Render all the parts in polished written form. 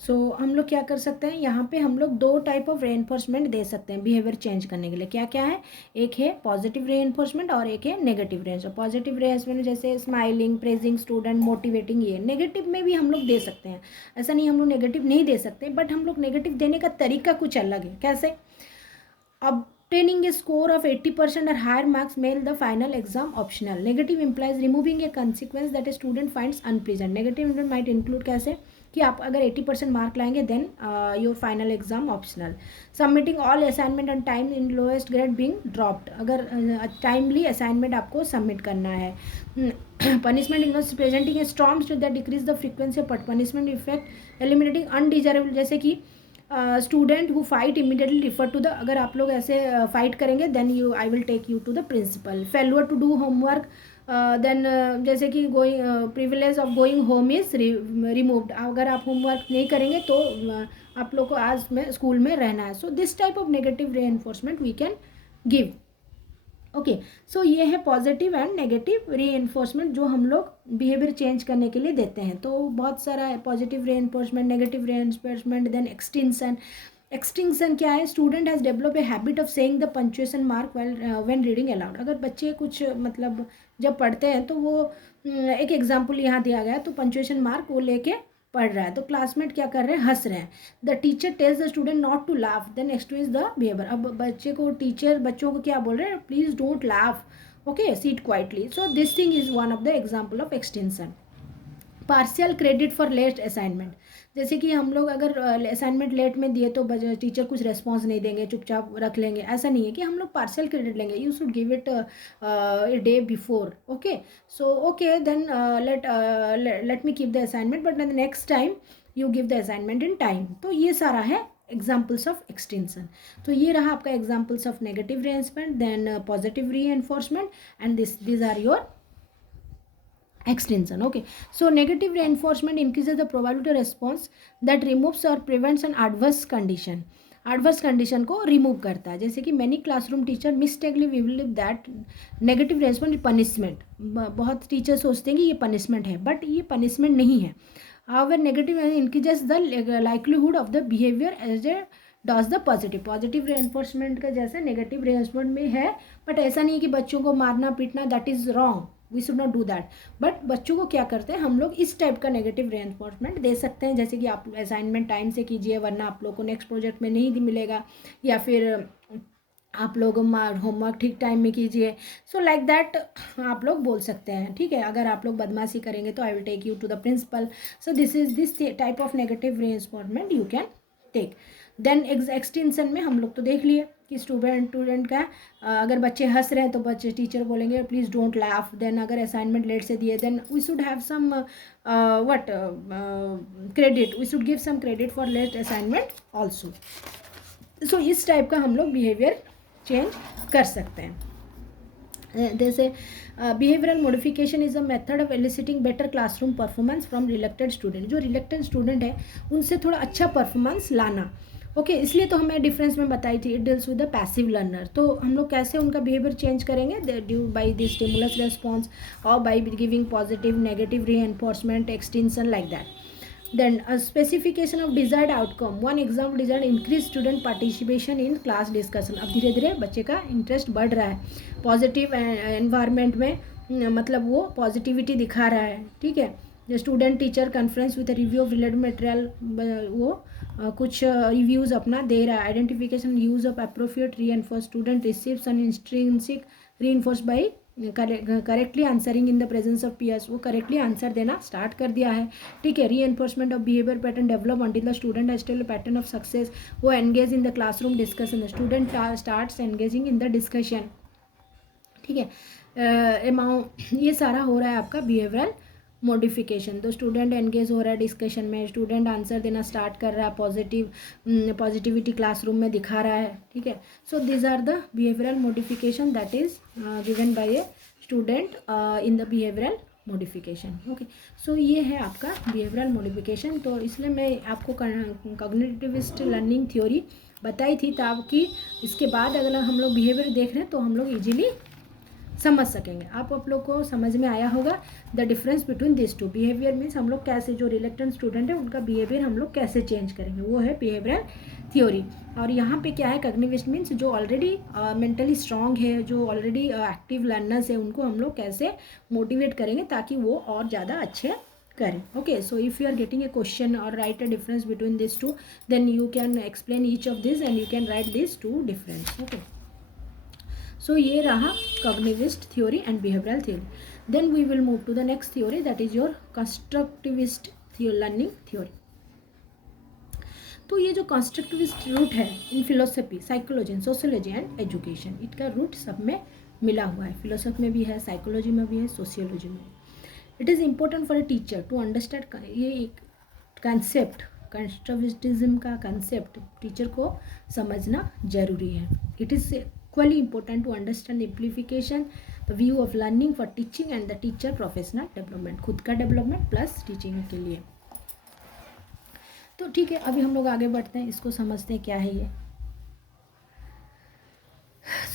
सो हम लोग क्या कर सकते हैं, यहाँ पे हम लोग दो टाइप ऑफ रेइनफोर्समेंट दे सकते हैं बिहेवियर चेंज करने के लिए। क्या क्या है, एक है पॉजिटिव रेइनफोर्समेंट और एक है नेगेटिव रेइनफोर्समेंट। पॉजिटिव रेइनफोर्समेंट जैसे स्माइलिंग, प्रेजिंग स्टूडेंट, मोटिवेटिंग, ये नेगेटिव में भी हम लोग दे सकते हैं। ऐसा नहीं हम लोग नेगेटिव नहीं दे सकते, बट हम लोग नेगेटिव देने का तरीका कुछ अलग है। कैसे, obtaining a score of 80% or higher marks make the final exam optional. Negative implies removing a consequence that a student finds unpleasant. Negative might include कैसे कि आप अगर 80% मार्क लाएंगे then your final exam optional. Submitting all assignment on time in lowest grade being dropped. अगर timely assignment आपको submit करना है. Punishment involves presenting a strong student that decrease the frequency of punishment effect eliminating undesirable. जैसे कि student who fight immediately refer to the, अगर आप लोग ऐसे फाइट करेंगे then you I will take you to the principal. Failure to do homework then जैसे कि going privilege of going home is removed. अगर आप होमवर्क नहीं करेंगे तो आप लोग को आज में स्कूल में रहना है. So this type of negative reinforcement we can give. Okay, so ये है पॉजिटिव एंड नेगेटिव रीइंफोर्समेंट जो हम लोग बिहेवियर चेंज करने के लिए देते हैं. तो बहुत सारा है, positive reinforcement, negative reinforcement, then extinction. Extinction क्या है, student has develop a habit of saying the punctuation mark when reading aloud. अगर बच्चे कुछ मतलब जब पढ़ते हैं तो वो एक एग्जाम्पल यहाँ दिया गया है, तो पंक्चुएशन मार्क वो लेके पढ़ रहा है, तो क्लासमेट क्या कर रहे हैं, हंस रहे हैं. The teacher tells the student not to laugh then excuse the behaviour. अब बच्चे को टीचर बच्चों को क्या बोल रहे हैं, please don't laugh, okay, sit quietly. So this thing is one of the example of extension. Partial credit for late assignment. जैसे कि हम लोग अगर असाइनमेंट लेट में दिए तो टीचर कुछ रेस्पॉन्स नहीं देंगे, चुपचाप रख लेंगे. ऐसा नहीं है कि हम लोग पार्शियल क्रेडिट लेंगे. You should give it a day before. Okay, so okay then let me keep the assignment but the next time you give the assignment in time. तो ये सारा है एग्जाम्पल्स ऑफ एक्सटेंशन. तो ये रहा आपका examples of negative reinforcement, then positive reinforcement, and these are your extension. Okay, so negative reinforcement increases the probability of response that removes or prevents an adverse condition. adverse condition को remove करता है. जैसे कि many classroom teacher mistakenly believe that negative reinforcement punishment. बहुत teacher सोचते हैं कि ये punishment है, but ये punishment नहीं है. however negative increases the likelihood of the behavior as a dodge the positive. Positive reinforcement का जैसे नेगेटिव रेइंफोर्समेंट में है, बट ऐसा नहीं है कि बच्चों को मारना पीटना, that is wrong, we should not do that. But बच्चों को क्या करते हैं, हम लोग इस टाइप का नेगेटिव रेइंफोर्समेंट दे सकते हैं. जैसे कि आप असाइनमेंट टाइम से कीजिए वरना आप लोग को नेक्स्ट प्रोजेक्ट में नहीं मिलेगा, या फिर आप लोग होमवर्क ठीक टाइम में कीजिए. सो लाइक दैट आप लोग बोल सकते हैं. ठीक है, अगर आप लोग बदमाशी करेंगे तो I will take you to the principal. So this is this type of negative reinforcement you can take. Then extension में हम लोग तो देख लिए कि स्टूडेंट का अगर बच्चे हंस रहे हैं तो बच्चे टीचर बोलेंगे प्लीज़ डोंट लाफ. देन अगर असाइनमेंट लेट से दिए then we should have some what credit, we should give some credit for late assignment also. So इस टाइप का हम लोग बिहेवियर चेंज कर सकते हैं. जैसे behavioural modification is a method of eliciting better classroom performance from reluctant student. जो reluctant student है उनसे थोड़ा अच्छा परफॉर्मेंस लाना. ओके, इसलिए तो हमें डिफरेंस में बताई थी. It deals with the passive learner. तो हम लोग कैसे उनका बिहेवियर चेंज करेंगे, due by this stimulus response और by giving positive negative reinforcement, extension, like that. Then a specification of desired outcome. One example desired increase student participation in class discussion. अब धीरे धीरे बच्चे का इंटरेस्ट बढ़ रहा है पॉजिटिव एनवायरनमेंट में, मतलब वो पॉजिटिविटी दिखा रहा है. ठीक है, student teacher conference with review of related material, वो कुछ रिव्यूज़ अपना दे रहा है. Identification use of appropriate reinforce. Student receives an intrinsic reinforce by correctly answering in the presence of peers. वो करेक्टली आंसर देना स्टार्ट कर दिया है. ठीक है, reinforcement of behaviour pattern develop until the student has still pattern of success. वो engage in the classroom discussion. Student starts engaging in the discussion. ठीक है, ये सारा हो रहा है आपका बिहेवियरल मॉडिफिकेशन. तो स्टूडेंट एंगेज हो रहा है डिस्कशन में, स्टूडेंट आंसर देना स्टार्ट कर रहा है, पॉजिटिविटी क्लासरूम में दिखा रहा है. ठीक है, so these are the behavioural modification that is given by a student in the behavioural modification. Okay, so ये है आपका बिहेवियरल मॉडिफिकेशन. तो इसलिए मैं आपको कॉग्निटिविस्ट लर्निंग थ्योरी बताई थी, ताकि इसके बाद अगर हम लोग बिहेवियर देख रहे हैं तो हम लोग इजीली समझ सकेंगे। आप लोग को समझ में आया होगा the difference between this two. Behaviour means हम लोग कैसे, जो रिलेक्टेंट स्टूडेंट है उनका बिहेवियर हम लोग कैसे चेंज करेंगे, वो है बिहेवियरल थ्योरी। और यहाँ पे क्या है, कॉग्निटिविस्ट मीन्स जो ऑलरेडी मेंटली स्ट्रांग है, जो ऑलरेडी एक्टिव लर्नर्स है, उनको हम लोग कैसे मोटिवेट करेंगे ताकि वो और ज़्यादा अच्छे करें। Okay, so if you are getting a question और write a difference between this two, then you can explain each of this and you can write this two difference. Okay, so ये रहा cognitivist theory and behavioural theory. Then we will move to the next theory, that is your constructivist learning theory. तो ये जो constructivist root है in philosophy, psychology and sociology and education, इसका root सब में मिला हुआ है। फिलोसफी में भी है, साइकोलॉजी में भी है, सोशियोलॉजी में भी। It is important for a teacher to understand, ये एक कंसेप्ट, कंस्ट्रक्टिविज्म का कंसेप्ट टीचर को समझना जरूरी है। It is equally important to understand implication the view of learning for teaching and the teacher professional development, खुद का डेवलपमेंट प्लस टीचिंग के लिए। तो ठीक है, अभी हम लोग आगे बढ़ते हैं, इसको समझते हैं क्या है ये।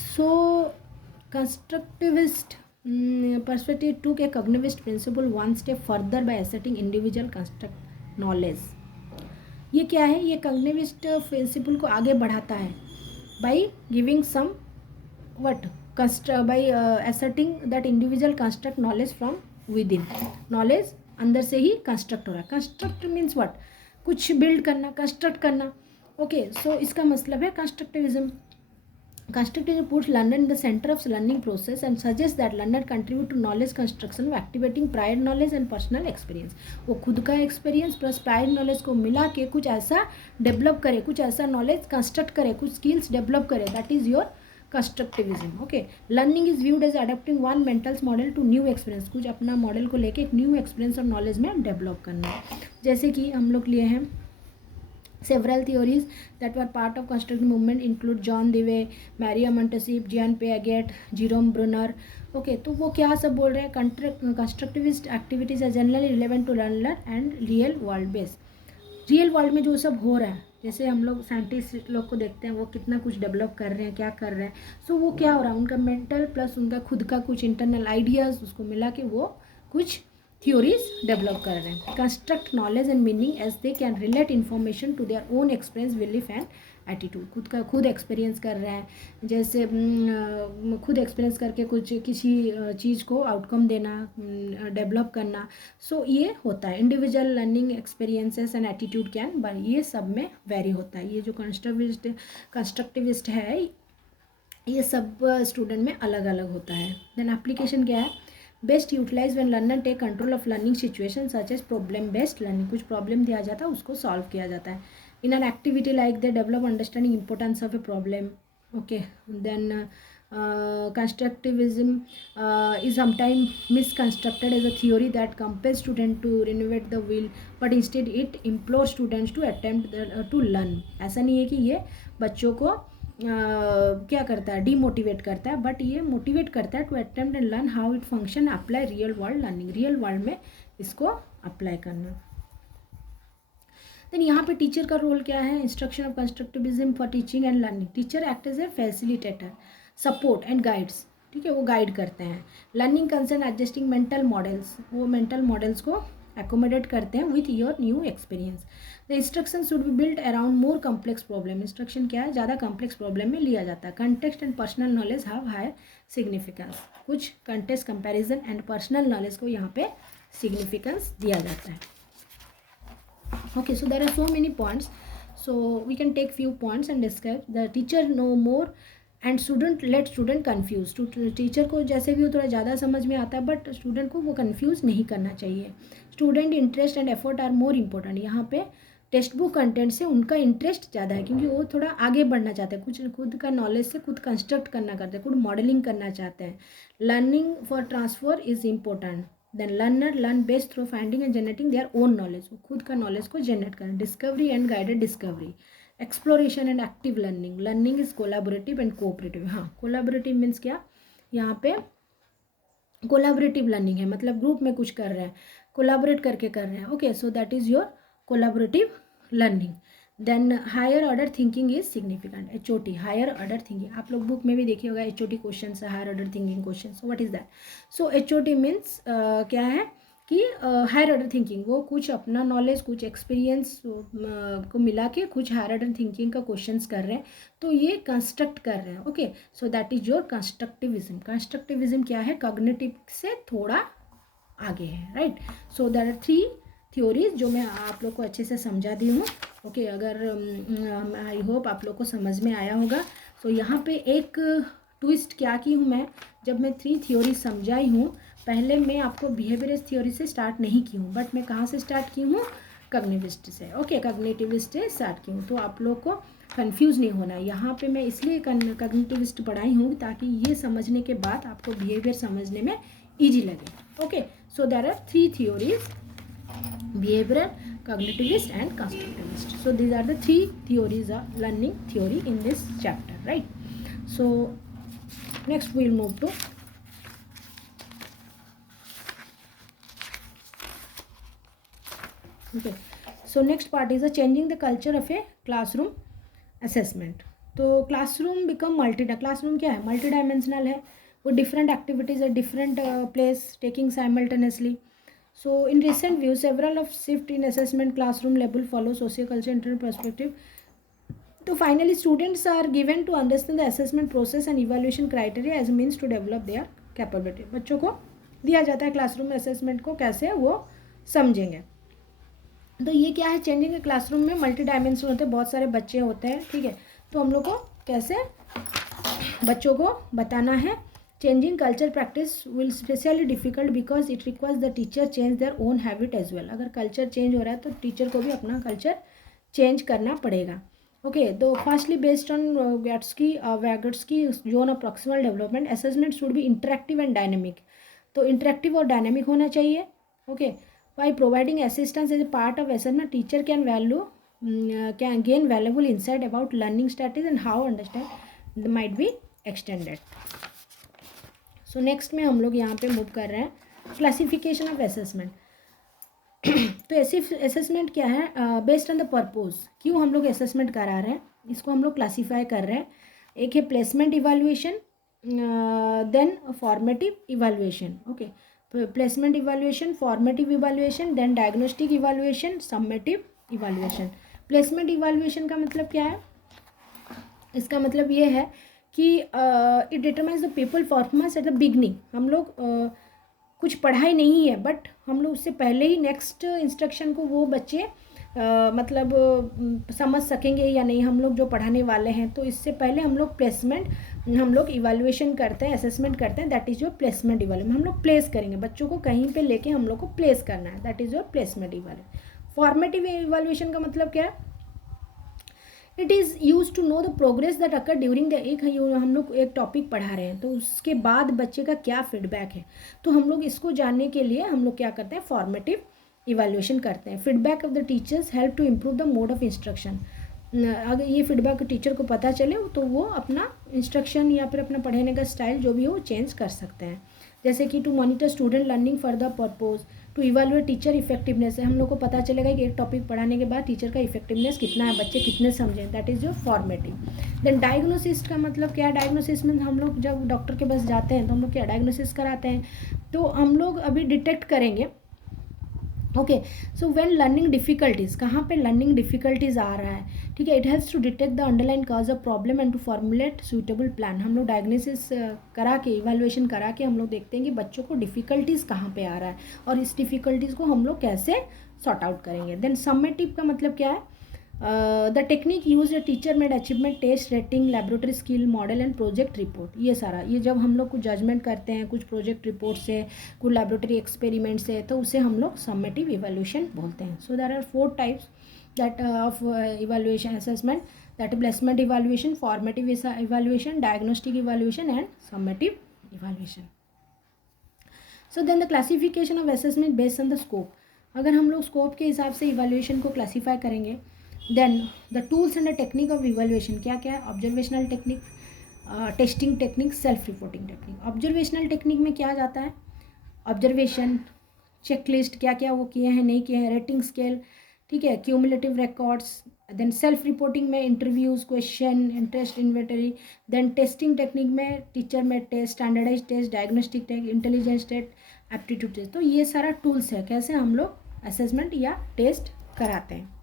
So constructivist perspective takes cognitivist principle one step further by asserting individual construct knowledge. ये क्या है, ये कॉग्निटिविस्ट प्रिंसिपल को आगे बढ़ाता है by giving some what by asserting that individual construct knowledge from within। Knowledge अंदर से ही कंस्ट्रक्ट हो रहा है। कंस्ट्रक्ट मीन्स व्हाट, कुछ बिल्ड करना, कंस्ट्रक्ट करना। ओके, सो इसका मतलब है constructivism. Constructivism puts learner in the center of learning process and suggests that learner contribute to knowledge construction by activating prior knowledge and personal experience। वो खुद का experience plus prior knowledge को मिला के कुछ ऐसा डेवलप करे, कुछ ऐसा नॉलेज कंस्ट्रक्ट करे, कुछ स्किल्स डेवलप करे, that is your constructivism. Okay, learning is viewed as adapting one mentals model to new experience, कुछ अपना मॉडल को लेके एक न्यू एक्सपीरियंस और नॉलेज में डेवलप करना है। जैसे कि हम लोग लिए हैं several theories that were part of constructive movement include John Dewey, Maria Montessori, Jean Piaget, Jerome Bruner। Okay, तो वो क्या सब बोल रहे हैं, constructivist activities are generally relevant to learner and real world base. Real world में जो सब हो रहा है, जैसे हम लोग साइंटिस्ट लोग को देखते हैं, वो कितना कुछ डेवलप कर रहे हैं, क्या कर रहे हैं, सो वो क्या हो रहा है, उनका मेंटल प्लस उनका खुद का कुछ इंटरनल आइडियाज़ उसको मिला के वो कुछ थ्योरीज डेवलप कर रहे हैं। Construct knowledge and meaning as they can relate information to their own experience, belief and attitude. खुद का खुद एक्सपीरियंस कर रहे हैं, जैसे खुद एक्सपीरियंस करके कुछ किसी चीज़ को आउटकम देना, डेवलप करना। सो ये होता है individual learning experiences and attitude can, ये सब में वेरी होता है। ये जो कंस्ट्रक्टिविस्ट है, ये सब स्टूडेंट में अलग अलग होता है। देन एप्लीकेशन क्या है, best utilise when learner take control of learning situation such as problem based learning, कुछ प्रॉब्लम दिया जाता है उसको सॉल्व किया जाता है। In an activity like they develop understanding importance of a problem. Okay, then constructivism is sometimes misconstructed as a theory that compels students to reinvent the wheel, but instead it implores students to attempt to learn। ऐसा नहीं है कि ये बच्चों को क्या करता है, डीमोटिवेट करता है, बट ये मोटिवेट करता है to attempt and learn how it function, apply real world learning, real world में इसको अप्लाई करना। देन यहाँ पे टीचर का रोल क्या है, instruction of constructivism for teaching and learning. Teacher act as a facilitator, support and guides, ठीक है, वो गाइड करते हैं। Learning concern adjusting mental models, वो मेंटल मॉडल्स को एकोमोडेट करते हैं with your new experience. The instruction should be build around more complex problem, instruction क्या है, ज़्यादा कम्प्लेक्स प्रॉब्लम में लिया जाता है। Context and personal knowledge have higher significance, कुछ context comparison and personal knowledge को यहाँ पे सिग्निफिकेंस दिया जाता है। Okay, so there are so many points, so we can take few points and describe। the teacher know more and student let student confuse। Teacher को जैसे भी हो थोड़ा ज़्यादा समझ में आता है, बट स्टूडेंट को वो कंफ्यूज नहीं करना चाहिए। Student interest and effort are more important, यहाँ पे टेक्स्ट बुक कंटेंट से उनका इंटरेस्ट ज़्यादा है, क्योंकि वो थोड़ा आगे बढ़ना चाहते हैं, कुछ खुद का नॉलेज से खुद कंस्ट्रक्ट करना करते हैं, खुद मॉडलिंग करना चाहते हैं। Learning for transfer is important. Then learner learn best through finding and generating their own knowledge, वो खुद का नॉलेज को जनरेट करें। Discovery and guided discovery, exploration and active learning. Learning is collaborative and cooperative. हाँ, collaborative means क्या, यहाँ पे collaborative learning है, मतलब ग्रुप में कुछ कर रहे हैं, कोलाबोरेट करके कर रहे हैं। Okay, so that is your collaborative learning. Then higher order thinking is significant, HOT higher order thinking, आप लोग बुक में भी देखिए होगा HOT क्वेश्चन है, higher order thinking question, what is that. So HOT means क्या है कि हायर ऑर्डर थिंकिंग, वो कुछ अपना नॉलेज कुछ एक्सपीरियंस को मिला के कुछ हायर ऑर्डर थिंकिंग का क्वेश्चंस कर रहे हैं, तो ये कंस्ट्रक्ट कर रहे हैं। Okay, so that is your constructivism. Constructivism क्या है, कॉग्निटिव से थोड़ा आगे है, right. So there are 3 theories जो मैं आप लोग को अच्छे से समझा दी हूँ। ओके, अगर आई होप आप लोग को समझ में आया होगा। सो यहाँ पे एक ट्विस्ट क्या की हूँ मैं, जब मैं 3 थ्योरी समझाई हूँ, पहले मैं आपको बिहेवियरिस्ट थ्योरी से स्टार्ट नहीं की हूँ, बट मैं कहाँ से स्टार्ट की हूँ, कॉग्निटिविस्ट से। ओके, कॉग्निटिविस्ट से स्टार्ट की हूँ, तो आप लोग को कंफ्यूज नहीं होना। यहाँ पे मैं इसलिए कॉग्निटिविस्ट पढ़ाई हूँ ताकि ये समझने के बाद आपको बिहेवियर समझने में ईजी लगे। Okay, so there are 3 theories, behavioral, cognitivist and constructivist. So these are the 3 theories of learning theory in this chapter, right? So next we'll move to okay, so next part is changing the culture of a classroom assessment. तो classroom become classroom क्या है, multi dimensional है, वो different activities है, different place taking simultaneously. So in recent views, several of shift in assessment classroom level follow socio-cultural internal perspective. So finally, students are given to understand the assessment process and evaluation criteria as a means to develop their capability. बच्चों को दिया जाता है classroom में assessment को कैसे वो समझेंगे. तो ये क्या है, चेंजिंग क्लासरूम में मल्टी डायमेंशन होते हैं, बहुत सारे बच्चे होते हैं, ठीक है. तो हम लोग को कैसे बच्चों को बताना है. Changing culture practice will specially difficult because it requires the teacher change their own habit as well. अगर कल्चर चेंज हो रहा है तो टीचर को भी अपना कल्चर चेंज करना पड़ेगा. ओके, तो firstly based on Vygotsky zone of proximal development, assessment should be interactive and dynamic. तो इंटरेक्टिव और डायनेमिक होना चाहिए. Okay, by providing assistance as a part of assessment, teacher can gain valuable insight about learning strategies and how understand might be extended. So next में हम लोग यहाँ पे move कर रहे हैं क्लासिफिकेशन ऑफ असेसमेंट. तो असेसमेंट क्या है, बेस्ड ऑन द पर्पज, क्यों हम लोग असेसमेंट करा रहे हैं, इसको हम लोग क्लासीफाई कर रहे हैं. एक है placement evaluation, then formative evaluation. Okay, placement evaluation, formative evaluation, then diagnostic evaluation, summative evaluation. Placement evaluation का मतलब क्या है, इसका मतलब ये है कि it determines the people performance at the beginning. हम लोग कुछ पढ़ाई नहीं है, बट हम लोग उससे पहले ही नेक्स्ट इंस्ट्रक्शन को वो बच्चे मतलब समझ सकेंगे या नहीं, हम लोग जो पढ़ाने वाले हैं. तो इससे पहले हम लोग प्लेसमेंट, हम लोग इवैल्यूएशन करते हैं, असेसमेंट करते हैं, that is your placement evaluation. हम लोग प्लेस करेंगे बच्चों को, कहीं पे लेके हम लोग को प्लेस करना है, that is your placement evaluation. Formative evaluation का मतलब क्या है, it is use to know the progress that occur during the, एक हम लोग एक टॉपिक पढ़ा रहे हैं तो उसके बाद बच्चे का क्या फीडबैक है, तो हम लोग इसको जानने के लिए हम लोग क्या करते हैं, फॉर्मेटिव इवैल्यूएशन करते हैं. Feedback of the teachers help to improve the mode of instruction. अगर ये फीडबैक टीचर को पता चले तो वो अपना इंस्ट्रक्शन या फिर अपना पढ़ाने का स्टाइल जो भी हो वो चेंज कर सकते हैं. जैसे कि to monitor student learning for the purpose, to evaluate teacher effectiveness. हम लोग को पता चलेगा कि एक टॉपिक पढ़ाने के बाद टीचर का इफेक्टिवनेस कितना है, बच्चे कितने समझें, that is your formative. Then diagnosis का मतलब क्या है, डायग्नोसिस में हम लोग जब डॉक्टर के पास जाते हैं तो हम लोग क्या डायग्नोसिस कराते हैं, तो हम लोग अभी डिटेक्ट करेंगे. Okay, so when learning difficulties, कहाँ पे लर्निंग डिफिकल्टीज़ आ रहा है, ठीक है, it helps to detect the underline cause of problem and to formulate suitable plan. हम लोग डायग्नोसिस करा के, इवैल्यूएशन करा के हम लोग देखते हैं कि बच्चों को डिफ़िकल्टीज़ कहाँ पे आ रहा है और इस डिफ़िकल्टीज़ को हम लोग कैसे सॉर्ट आउट करेंगे. देन सम्मेटिव का मतलब क्या है, the technique use a teacher made achievement test rating laboratory skill model and project report. ये सारा, ये जब हम लोग कुछ जजमेंट करते हैं, कुछ प्रोजेक्ट रिपोर्ट से, कुछ लैबोरेटरी एक्सपेरिमेंट से, तो उसे हम लोग सम्मेटिव इवैल्यूएशन बोलते हैं. So there are 4 types that of evaluation assessment, that placement evaluation, formative evaluation, diagnostic evaluation and summative evaluation. So then the classification of assessment based on the scope. अगर हम लोग स्कोप के हिसाब से evaluation को classify करेंगे, then the tools and the technique of evaluation क्या क्या है, observational technique, testing technique, self reporting technique. Observational technique में क्या जाता है, ऑब्जर्वेशन, चेकलिस्ट क्या क्या वो किए हैं नहीं किए हैं, रेटिंग स्केल, ठीक है, cumulative records, then self reporting में interviews, question, interest inventory, then testing technique में टीचर में test, standardise test, diagnostic test, intelligence test, aptitude test. तो ये सारा टूल्स है कैसे हम लोग असेसमेंट या टेस्ट कराते हैं।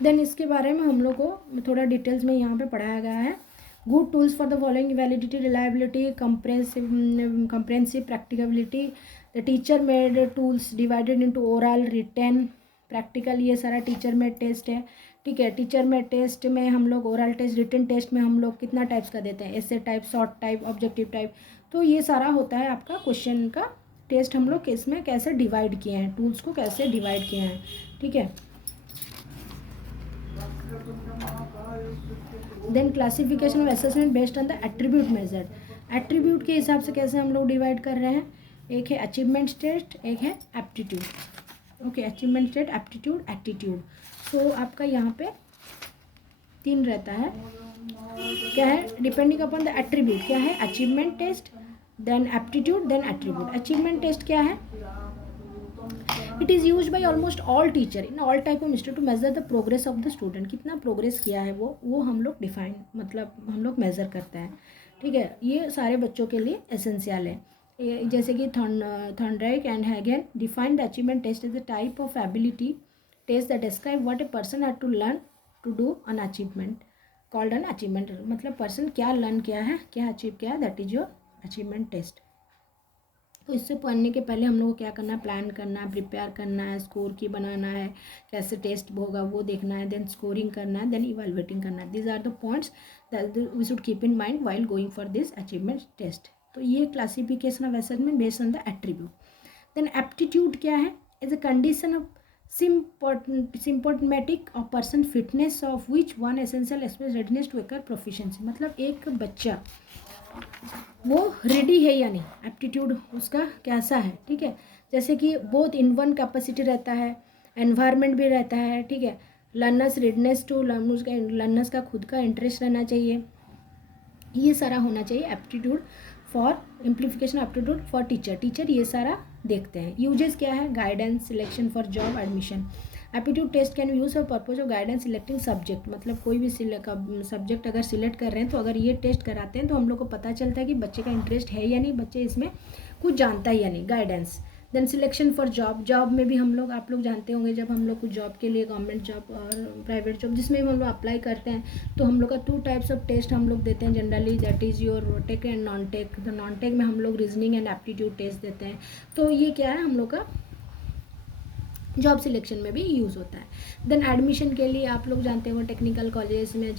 देन इसके बारे में हम लोग को थोड़ा डिटेल्स में यहाँ पे पढ़ाया गया है। Good tools for the following: validity, reliability, comprehensive, practicability. The teacher made tools divided into oral, written, practical. ये सारा टीचर मेड टेस्ट है, ठीक है। टीचर मेड टेस्ट में हम लोग ओरल टेस्ट, रिटन टेस्ट में हम लोग कितना टाइप्स का देते हैं, essay type, short type, objective type. तो ये सारा होता है आपका क्वेश्चन का टेस्ट। हम लोग इसमें कैसे डिवाइड किए हैं, टूल्स को कैसे डिवाइड किए हैं, ठीक है। Then classification of assessment based on the attribute measured. Attribute के हिसाब से कैसे हम लोग डिवाइड कर रहे हैं, एक है अचीवमेंट टेस्ट, एक है aptitude. Okay, achievement test, aptitude, attitude. So आपका यहाँ पे 3 रहता है। क्या है, डिपेंडिंग अपॉन द एट्रीब्यूट, क्या है, achievement test, then aptitude, then attribute. Achievement test क्या है, it is use by almost all teacher in all type of institute to measure the progress of the student. कितना progress किया है वो हम लोग डिफाइन, मतलब हम लोग मेज़र करते हैं, ठीक है। ये सारे बच्चों के लिए एसेंशियल है। जैसे कि Thorndike and Hagen define the achievement test as the type of ability test that describe what a person had to learn to do an achievement called an achievement. मतलब पर्सन क्या लर्न किया है, क्या achieve किया है, that is your achievement test. तो इससे पढ़ने के पहले हम लोग को क्या करना है, प्लान करना है, प्रिपेयर करना है, स्कोर की बनाना है, कैसे टेस्ट होगा वो देखना है, देन स्कोरिंग करना है, देन इवैल्यूएटिंग करना है। These are the points that we should keep in mind while going for this achievement test. तो ये classification of assessment based on the attribute. Then aptitude क्या है, is a condition of symptomatic of person fitness of which one essential express readiness to acquire proficiency. मतलब एक बच्चा वो ready है या नहीं, एप्टीट्यूड उसका कैसा है, ठीक है। जैसे कि बोथ इन वन कैपेसिटी रहता है, एनवायरनमेंट भी रहता है, ठीक है। लर्नर्स रेडनेस टू लर्न, उसका लर्नर्स का खुद का इंटरेस्ट रहना चाहिए, ये सारा होना चाहिए aptitude for implication aptitude for teacher ये सारा देखते हैं। यूजेस क्या है, guidance, selection for job, admission. Aptitude test can use for purpose of guidance selecting subject. मतलब कोई भी सब्जेक्ट अगर सिलेक्ट कर रहे हैं तो अगर ये टेस्ट कराते हैं तो हम लोग को पता चलता है कि बच्चे का इंटरेस्ट है या नहीं, बच्चे इसमें कुछ जानता है या नहीं, guidance. Then selection for job में भी हम लोग, आप लोग जानते होंगे, जब हम लोग कुछ जॉब के लिए, गवर्नमेंट जॉब और प्राइवेट जॉब जिसमें भी हम लोग अप्लाई करते हैं तो हम लोग का 2 टाइप्स ऑफ टेस्ट हम लोग देते हैं generally, that is your tech and non tech. The non tech में हम लोग रीजनिंग एंड एप्टीट्यूड टेस्ट देते हैं। तो ये क्या है, हम लोग का जॉब सिलेक्शन में भी यूज़ होता है। देन एडमिशन के लिए आप लोग जानते हो टेक्निकल कॉलेज में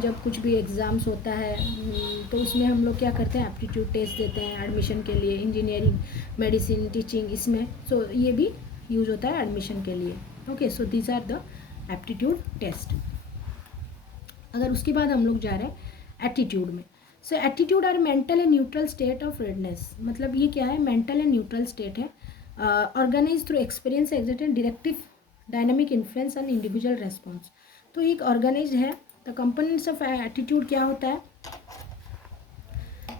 जब कुछ भी एग्ज़ाम्स होता है तो उसमें हम लोग क्या करते हैं, एप्टीट्यूड टेस्ट देते हैं एडमिशन के लिए, इंजीनियरिंग, मेडिसिन, टीचिंग, इसमें। सो ये भी यूज़ होता है एडमिशन के लिए। Okay, so these are the aptitude test. अगर उसके बाद हम लोग जा रहे हैं एटीट्यूड में। So attitude are mental and neutral state of readiness. मतलब ये क्या है, मेंटल एंड न्यूट्रल स्टेट है, organise through experience, exert directive dynamic influence on individual response. तो एक ऑर्गेनाइज है। द कंपोनेंट्स ऑफ एटीट्यूड क्या होता है,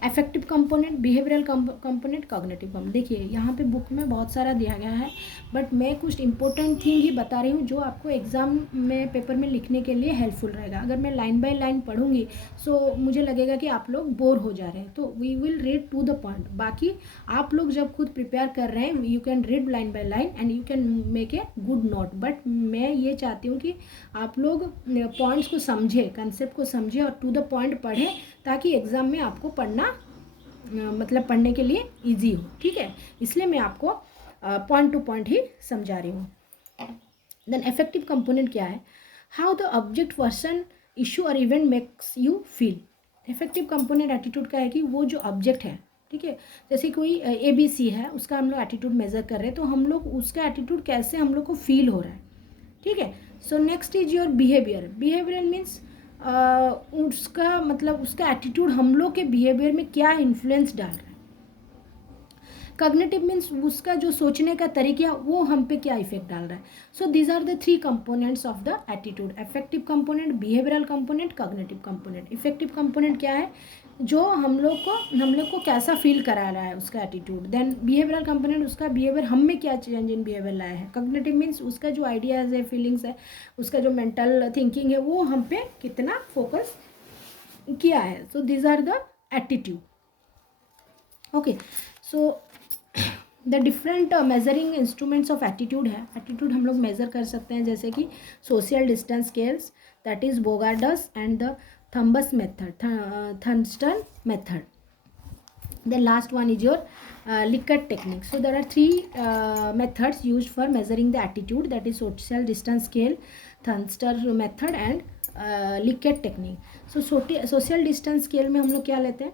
affective component, behavioural component, cognitive component. देखिए यहाँ पे बुक में बहुत सारा दिया गया है बट मैं कुछ इंपॉर्टेंट थिंग ही बता रही हूँ जो आपको एग्जाम में पेपर में लिखने के लिए हेल्पफुल रहेगा। अगर मैं लाइन बाय लाइन पढ़ूंगी सो मुझे लगेगा कि आप लोग बोर हो जा रहे हैं, तो we will read to the point. बाकी आप लोग जब खुद प्रिपेयर कर रहे हैं you can read line by line and you can make a good note. But मैं ये चाहती हूँ कि आप लोग पॉइंट्स को समझें, कंसेप्ट को समझें और टू द पॉइंट पढ़ें ताकि एग्ज़ाम में आपको मतलब पढ़ने के लिए इजी हो, ठीक है। इसलिए मैं आपको पॉइंट टू पॉइंट ही समझा रही हूँ। देन इफेक्टिव कंपोनेंट क्या है, how the object, person, issue और event makes you feel. Affective component attitude का है कि वो जो ऑब्जेक्ट है, ठीक है, जैसे कोई ABC है उसका हम लोग एटीट्यूड मेजर कर रहे हैं तो हम लोग उसका एटीट्यूड कैसे हम लोग को फील हो रहा है, ठीक है। So next is your behaviour. Behaviour means उसका मतलब उसका एटीट्यूड हम लोग के बिहेवियर में क्या इन्फ्लुएंस डाल रहा है। कॉग्निटिव मीन्स उसका जो सोचने का तरीका वो हम पे क्या इफेक्ट डाल रहा है। So these are the 3 components of the attitude, affective component, behavioural component, cognitive component. Effective component क्या है, जो हम लोग को कैसा फील करा रहा है उसका एटीट्यूड। देन बिहेवियरल कंपोनेंट, उसका बिहेवियर हम में क्या चेंज इन बिहेवियर लाया है। कॉग्निटिव मीन्स उसका जो आइडियाज़ है, फीलिंग्स है, उसका जो मेंटल थिंकिंग है वो हम पे कितना फोकस किया है। So these are the attitude. Okay, so the different measuring instruments of attitude है। एटीट्यूड हम लोग मेज़र कर सकते हैं जैसे कि social distance scales, that is Bogardus and the thumbs method, Thurstone method. The last one is your Likert technique. So there are three methods used for measuring the attitude, that is social distance scale, Thurnston method and Likert technique. So social distance scale में हम लोग क्या लेते हैं,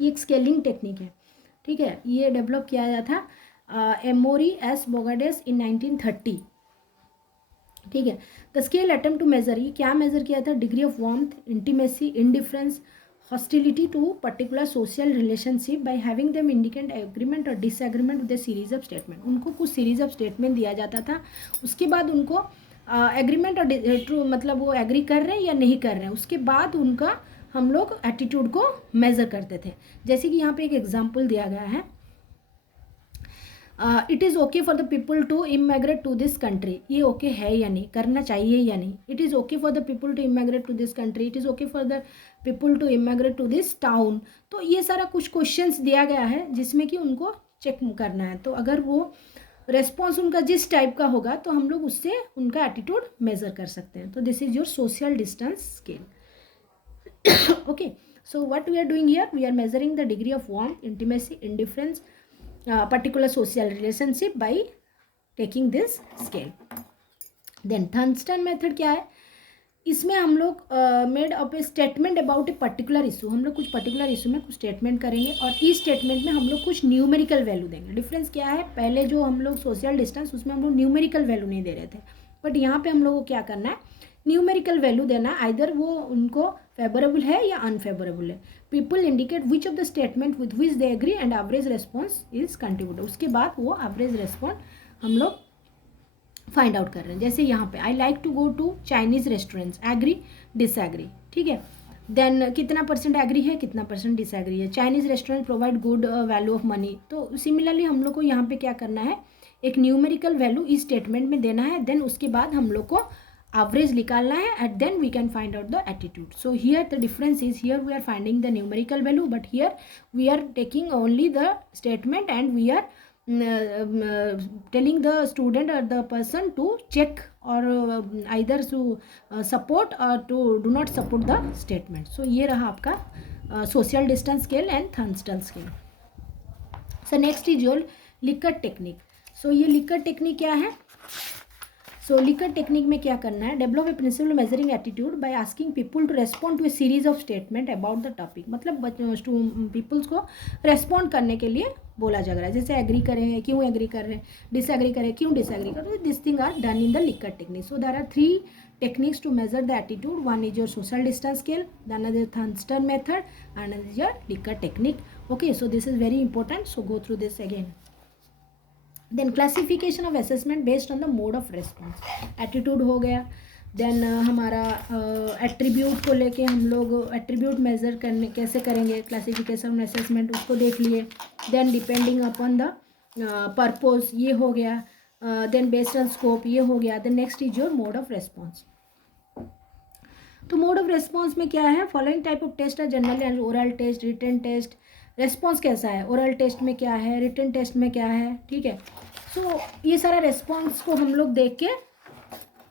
ये एक scaling technique है, ठीक है। ये डेवलप किया गया था एमोरी एस बोगाडेस इन 1930, ठीक है। The scale attempt to measure, ये क्या मेजर किया था, degree of warmth, intimacy, indifference, hostility to particular social relationship by having them indicate agreement और disagreement with the series of statement. उनको कुछ सीरीज ऑफ स्टेटमेंट दिया जाता था, उसके बाद उनको एग्रीमेंट और ट्रू मतलब वो एग्री कर रहे हैं या नहीं कर रहे हैं, उसके बाद उनका हम लोग एटीट्यूड को मेज़र करते थे। जैसे कि यहाँ पे एक एग्जाम्पल दिया गया है, it is okay for the people to immigrate to this country. ये ओके है या नहीं, करना चाहिए या नहीं। It is okay for the people to immigrate to this country, it is okay for the people to immigrate to this town. तो ये सारा कुछ क्वेश्चंस दिया गया है जिसमें कि उनको चेक करना है। तो अगर वो रेस्पॉन्स उनका जिस टाइप का होगा तो हम लोग उससे उनका एटीट्यूड मेज़र कर सकते हैं। तो this is your social distance scale. Okay, so what we are doing here, we are measuring the degree of warmth, intimacy, indifference, particular social relationship by taking this scale. Then Thurnston method क्या है, इसमें हम लोग made up A statement about a particular issue. हम लोग कुछ particular issue में कुछ स्टेटमेंट करेंगे और इस स्टेटमेंट में हम लोग कुछ न्यूमेरिकल वैल्यू देंगे। डिफरेंस क्या है, पहले जो हम लोग सोशल डिस्टेंस उसमें हम लोग न्यूमेरिकल वैल्यू नहीं दे रहे थे, बट यहाँ पे हम लोग को क्या करना है, न्यूमेरिकल वैल्यू देना है, आइदर वो उनको फेवरेबल है या अनफेवरेबल है। People indicate which of the statement with which they agree and average response is contributed. उसके बाद वो एवरेज रेस्पॉन्स हम लोग फाइंड आउट कर रहे हैं। जैसे यहाँ पे I like to go to Chinese restaurants, agree disagree, ठीक है। देन कितना परसेंट एग्री है, कितना परसेंट डिसएग्री है। Chinese restaurant provide good value of money. तो सिमिलरली हम लोग को यहाँ पे क्या करना है, एक न्यूमेरिकल वैल्यू इस स्टेटमेंट में देना है, देन उसके बाद हम लोग को average निकालना है and then we can find out the attitude. So here the difference is, here we are finding the numerical value, but here we are taking only the statement and we are telling the student or the person to check or either to support or to do not support the statement. So ये रहा आपका social distance scale and Thurnston scale. So next is your Likert technique. So ये Likert technique क्या है, सो Likert technique में क्या करना है, develop a principle measuring attitude by asking people to respond to a series of statement about the topic. मतलब peoples को respond करने के लिए बोला जा रहा है, जैसे एग्री करें, क्यों एग्री कर रहे हैं, डिसएग्री करें, क्यों डिसएग्री कर रहे हैं। This thing are done in the Likert technique. So there are 3 techniques to measure the attitude. One is your social distance scale, the another is Thurnston method, and another is your Likert technique. Okay, so this is very important, so go through this again. Then classification of assessment based on the mode of response, attitude हो गया। Then हमारा attribute को लेके हम लोग attribute major करने कैसे करेंगे, क्लासिफिकेशन असेसमेंट उसको देख लिए। Then depending upon the purpose ये हो गया। देन बेस्ड ऑन स्कोप ये हो गया। Then next is your mode of response. तो मोड ऑफ रेस्पॉन्स में क्या है, फॉलोइंग टाइप ऑफ टेस्ट है generally, oral test, written test. Response कैसा है, ओरल टेस्ट में क्या है, रिटन टेस्ट में क्या है, ठीक है। सो ये सारा रेस्पॉन्स को हम लोग देख के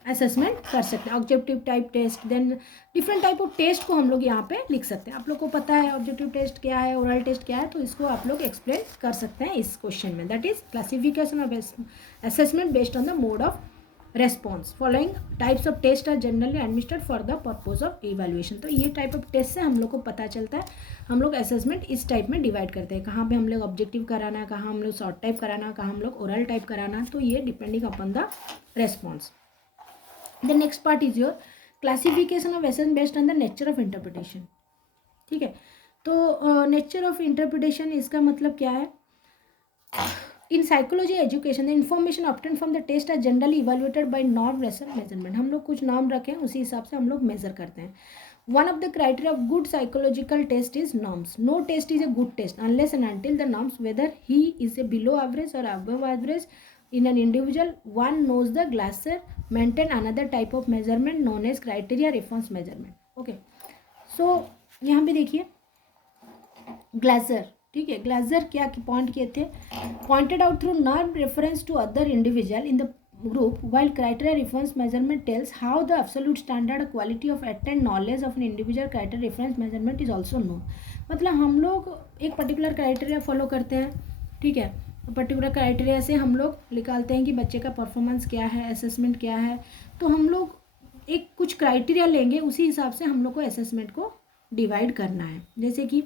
असेसमेंट कर सकते हैं। Objective type test, then different type of test को हम लोग यहाँ पे लिख सकते हैं। आप लोग को पता है ऑब्जेक्टिव टेस्ट क्या है, ओरल टेस्ट क्या है, तो इसको आप लोग एक्सप्लेन कर सकते हैं इस क्वेश्चन में। That is classification of assessment based on the mode of response. Following types of test are generally administered for the purpose of evaluation. तो ये टाइप ऑफ टेस्ट से हम लोग को पता चलता है, हम लोग असेसमेंट इस टाइप में डिवाइड करते हैं, कहाँ पे हम लोग ऑब्जेक्टिव कराना है, कहाँ हम लोग शॉर्ट टाइप कराना है, कहाँ हम लोग ओरल टाइप कराना है। तो ये depending upon the response. The next part is your classification of assessment based on the nature of interpretation, ठीक है। तो नेचर ऑफ इंटरप्रिटेशन इसका मतलब क्या है, in psychology education the information obtain from the test are generally evaluated by norm rational measurement. हम लोग कुछ नॉर्म रखें, उसी हिसाब से हम लोग मेजर करते हैं। One of the criteria of good psychological test is norms. No test is a good test unless and until the norms, whether he is a below average or above average in an individual. One knows the Glasser maintain another type of measurement known as criteria reference measurement. Okay, so यहाँ पे देखिए Glaser, ठीक है, Glaser क्या point किए थे, pointed out through norm reference to other individual in the group while criteria reference measurement tells how the absolute standard quality of attained knowledge of an individual criteria reference measurement is also known. मतलब हम लोग एक particular criteria follow करते हैं, ठीक है, particular criteria से हम लोग निकालते हैं कि बच्चे का परफॉर्मेंस क्या है, असेसमेंट क्या है, तो हम लोग एक कुछ क्राइटेरिया लेंगे, उसी हिसाब से हम लोग को असेसमेंट को डिवाइड करना है. जैसे कि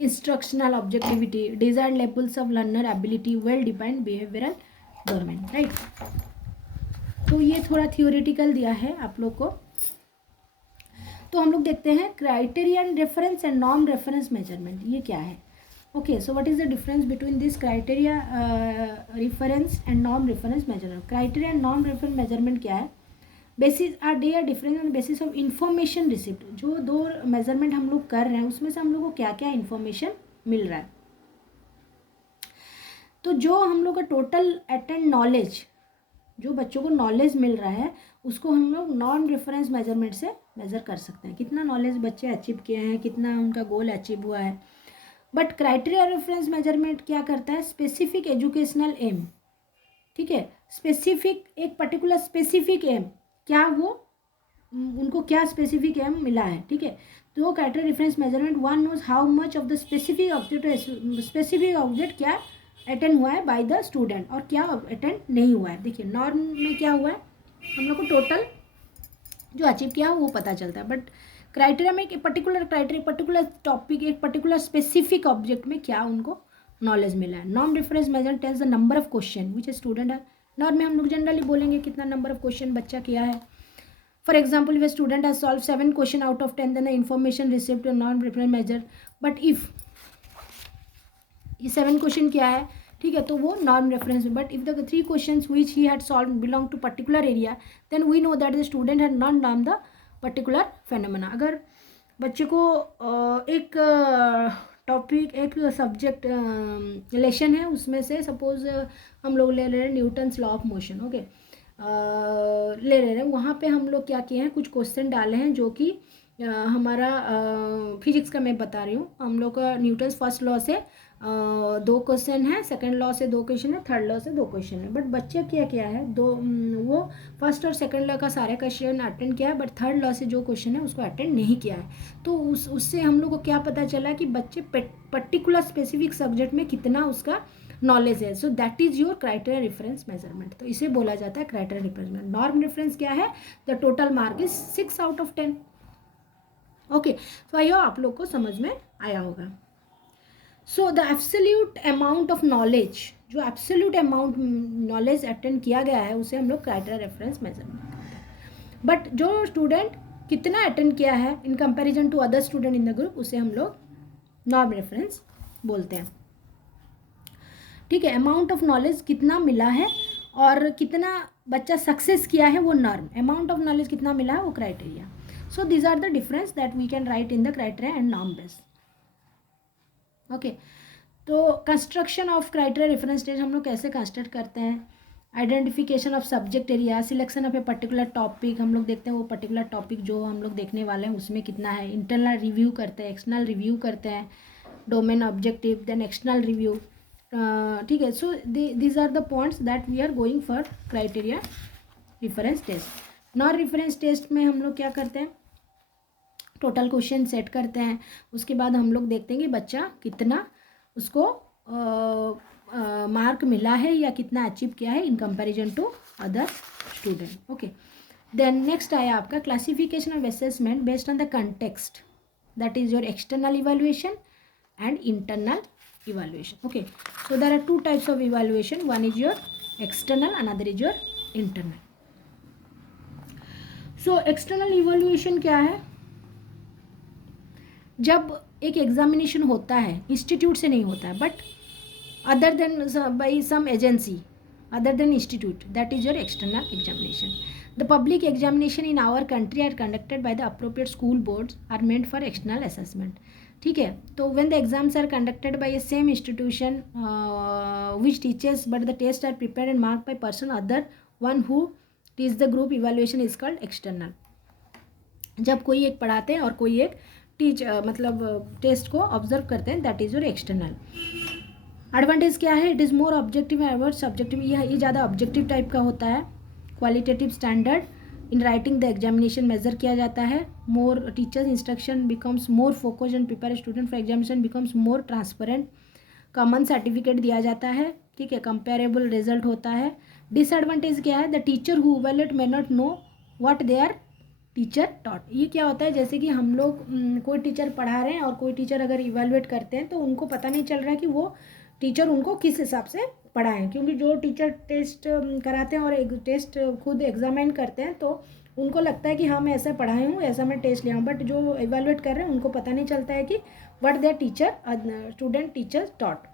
instructional objectivity, desired levels of learner ability, well defined behavioural government, right. तो ये थोड़ा थियोरेटिकल दिया है आप लोग को. तो हम लोग देखते हैं criterion reference and norm reference measurement, ये क्या है. Okay, so what is the difference between this criteria reference and norm reference measurement. Criteria and norm reference measurement क्या है, basis are they are different on basis of information receipt. जो दो measurement हम लोग कर रहे हैं उसमें से हम लोग को क्या क्या इन्फॉर्मेशन मिल रहा है. तो जो हम लोग का टोटल अटेंड नॉलेज, जो बच्चों को नॉलेज मिल रहा है, उसको हम लोग नॉन रेफरेंस मेजरमेंट से मेज़र कर सकते हैं. कितना नॉलेज बच्चे अचीव किए हैं, कितना उनका गोल अचीव हुआ है. बट क्राइटेरिया रेफरेंस मेजरमेंट क्या करता है, स्पेसिफिक एजुकेशनल एम, ठीक है, स्पेसिफिक एक पर्टिकुलर स्पेसिफिक एम, क्या वो उनको क्या स्पेसिफिक एम मिला है, ठीक है. तो criteria reference measurement one knows how much of the specific object क्या अटेंड हुआ है बाय द स्टूडेंट और क्या अटेंड नहीं हुआ है. देखिए नॉर्म में क्या हुआ है, हम लोग को टोटल जो अचीव किया है वो पता चलता है. बट क्राइटेरिया में एक पर्टिकुलर क्राइटेरिया, पर्टिकुलर टॉपिक, एक पर्टिकुलर स्पेसिफिक ऑब्जेक्ट में क्या उनको नॉलेज मिला है. Norm reference measure tells the number of question which a student है. नॉर्म में हम लोग जनरली बोलेंगे कितना नंबर ऑफ क्वेश्चन बच्चा किया है. For example, if a student has solve 7 question out of 10 then the information received norm reference measure. But if ये 7 क्वेश्चन क्या है, ठीक है, तो वो नॉर्म रेफरेंस में. But if the 3 questions which he had solve belong to particular area then we know that the student had not done the particular phenomena. अगर बच्चे को एक टॉपिक, एक सब्जेक्ट लेशन है, उसमें से सपोज हम लोग ले रहे हैं Newton's law of motion, okay, ले रहे हैं, वहाँ पे हम लोग क्या किए हैं, कुछ क्वेश्चन डाले हैं जो कि हमारा फिजिक्स का मैं बता रही हूँ. हम लोग का न्यूटन्स फर्स्ट लॉ से 2 क्वेश्चन है, सेकंड लॉ से 2 क्वेश्चन है, थर्ड लॉ से 2 क्वेश्चन है. बट बच्चे क्या किया है, वो फर्स्ट और सेकंड लॉ का सारे क्वेश्चन अटेंड किया है, बट थर्ड लॉ से जो क्वेश्चन है उसको अटेंड नहीं किया है. तो उससे हम लोग को क्या पता चला कि बच्चे पर्टिकुलर स्पेसिफिक सब्जेक्ट में कितना उसका नॉलेज है. सो that is your criteria reference measurement. तो इसे बोला जाता है क्राइटेरिया रेफरेंस. नॉर्म रेफरेंस क्या है, the total mark is 6 out of 10. Okay, तो आइए आप लोग को समझ में आया होगा. So the absolute amount of knowledge, जो एब्सोल्यूट अमाउंट नॉलेज अटेंड किया गया है उसे हम लोग क्राइटेरिया रेफरेंस मेजरमेंट करते हैं. बट जो स्टूडेंट कितना अटेंड किया है in comparison to other student in the group, उसे हम लोग नॉर्म रेफरेंस बोलते हैं. ठीक है, अमाउंट ऑफ नॉलेज कितना मिला है और कितना बच्चा सक्सेस किया है वो नॉर्म, अमाउंट ऑफ नॉलेज कितना मिला है वो criteria. So these are the difference that we can write in the criteria and norm base. Okay, तो construction of criteria reference test हम लोग कैसे कंस्ट्रक्ट करते हैं. Identification of subject area, selection of a particular topic, हम लोग देखते हैं वो पर्टिकुलर टॉपिक जो हम लोग देखने वाले हैं उसमें कितना है. इंटरनल रिव्यू करते हैं, एक्सटर्नल रिव्यू करते हैं, domain objective, then external review. ठीक है, so these are the points that we are going for criteria reference test. Non reference test में हम लोग क्या करते हैं, टोटल क्वेश्चन सेट करते हैं, उसके बाद हम लोग देखते हैं कि बच्चा कितना उसको मार्क मिला है या कितना अचीव किया है in comparison to other student. Okay, then next आया आपका classification of assessment based on the context, that is your external evaluation and internal evaluation. Okay, so there are 2 types of evaluation, one is your external, another is your internal. So external evaluation क्या है, जब एक examination होता है institute से नहीं होता है but other than by some agency, other than institute, that is your external examination. The public examination in our country are conducted by the appropriate school boards are meant for external assessment. ठीक है, तो when the exams are conducted by a same institution which teaches but the tests are prepared and marked by person other one who teach the group evaluation is called external. जब कोई एक पढ़ाते हैं और कोई एक मतलब टेस्ट को ऑब्जर्व करते हैं, that is your external. Advantage क्या है? It is more objective award subjective. ये ज़्यादा ऑब्जेक्टिव टाइप का होता है. Qualitative standard in writing the examination measure किया जाता है. More teachers instruction becomes more focus and prepare student for examination becomes more transparent. Common certificate दिया जाता है. ठीक है, कंपेरेबल रिजल्ट होता है. डिसएडवांटेज क्या है? The teacher who evaluate may not know what they are teacher taught. ये क्या होता है? जैसे कि हम लोग कोई टीचर पढ़ा रहे हैं और कोई टीचर अगर इवैल्यूएट करते हैं तो उनको पता नहीं चल रहा है कि वो टीचर उनको किस हिसाब से पढ़ाएं, क्योंकि जो टीचर टेस्ट कराते हैं और एक टेस्ट खुद एग्जामिन करते हैं तो उनको लगता है कि हाँ मैं ऐसा पढ़ाई हूँ, ऐसा मैं टेस्ट लिया हूँ, बट जो इवैल्यूएट कर रहे हैं उनको पता नहीं चलता है कि what their teacher student teacher taught.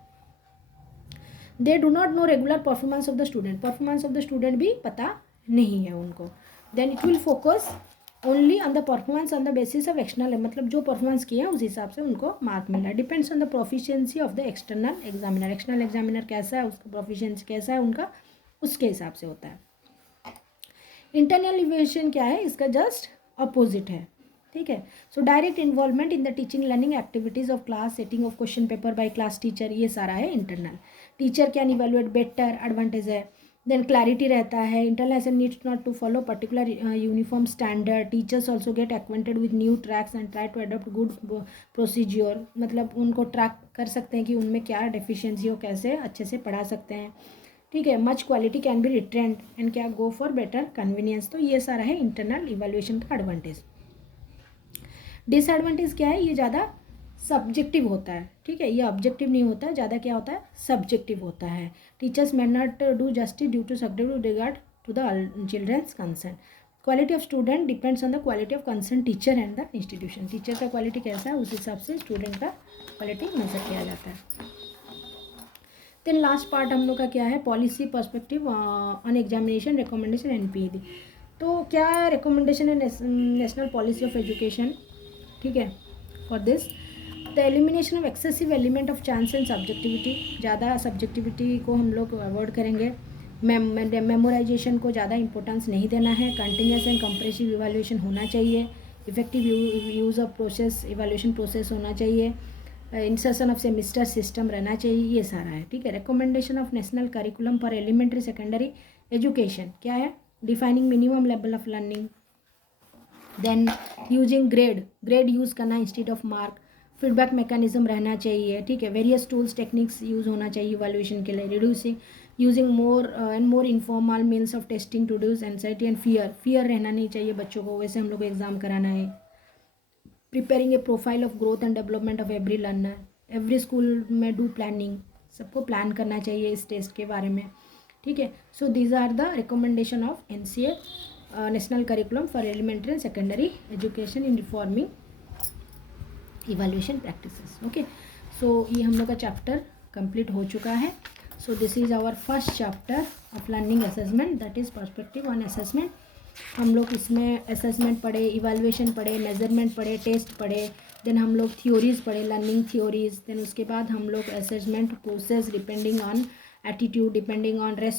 They do not know regular performance of the student. Performance of the student भी पता नहीं है उनको. Then it will focus only on the performance on the basis of external. मतलब जो performance किए हैं उस हिसाब से उनको मार्क मिल रहा है. Depends on the proficiency of the external examiner. External examiner कैसा है, उसका प्रोफिशिएंसी कैसा है उनका, उसके हिसाब से होता है. इंटरनल इवैल्यूएशन क्या है? इसका जस्ट अपोजिट है. ठीक है, so direct involvement in the teaching learning activities of class, setting of question paper by class teacher, ये सारा है internal. Teacher can evaluate better, advantage है. देन क्लैरिटी रहता है. Internal lesson needs not to follow particular uniform standard. Teachers also get acquainted with new tracks and try to adopt good procedure. मतलब उनको track कर सकते हैं कि उनमें क्या डेफिशिएंसी हो, कैसे अच्छे से पढ़ा सकते हैं. ठीक है, much quality can be retained and क्या गो फॉर बेटर कन्वीनियंस. तो ये सारा है इंटरनल इवैल्यूएशन का एडवांटेज. डिसएडवांटेज क्या है? ये ज़्यादा सब्जेक्टिव होता है. ठीक है, ये ऑब्जेक्टिव नहीं होता है, ज़्यादा क्या होता है? सब्जेक्टिव होता है. Teachers may not do justice due to subjective regard to the children's concern. Quality of student depends on the quality of concern teacher and the institution. Teacher का क्वालिटी कैसा है उस हिसाब से स्टूडेंट का क्वालिटी मेजर किया जाता है. देन लास्ट पार्ट हम लोग का क्या है? Policy perspective on examination recommendation NPED. तो क्या रिकमेंडेशन है नेशनल पॉलिसी ऑफ एजुकेशन. ठीक है, for this the elimination of excessive element of chance and subjectivity. ज़्यादा सब्जेक्टिविटी को हम लोग अवॉइड करेंगे. मेमोराइजेशन को ज़्यादा इंपॉर्टेंस नहीं देना है. कंटिन्यूस एंड कंप्रेसिव इवैल्यूएशन होना चाहिए. Effective use of process evaluation process होना चाहिए. इंसर्शन ऑफ सेमिस्टर सिस्टम रहना चाहिए. ये सारा है. ठीक है, recommendation of national curriculum for elementary secondary education क्या है? Defining minimum level of learning. Then using grade use करना instead of mark. Feedback mechanism रहना चाहिए. ठीक है, वेरियस टूल्स टेक्निक्स यूज़ होना चाहिए इवैल्यूएशन के लिए. Reducing using more and more informal means of testing to reduce anxiety and fear रहना नहीं चाहिए बच्चों को. वैसे हम लोग को एग्जाम कराना है. Preparing a profile of growth and development of every learner. Every school में डू प्लानिंग. सबको प्लान करना चाहिए इस टेस्ट के बारे में. ठीक है, so these are the recommendation of NCA national curriculum for elementary and secondary education in reforming evaluation practices. Okay, so ये हम लोग का चैप्टर कंप्लीट हो चुका है. So this is our first chapter of learning assessment, that is perspective on assessment. हम लोग इसमें असेसमेंट पढ़े, इवैल्यूएशन पढ़े, मेजरमेंट पढ़े, टेस्ट पढ़े. देन हम लोग थ्योरीज पढ़े, लर्निंग थ्योरीज. देन उसके बाद हम लोग assessment process depending on attitude, depending on response.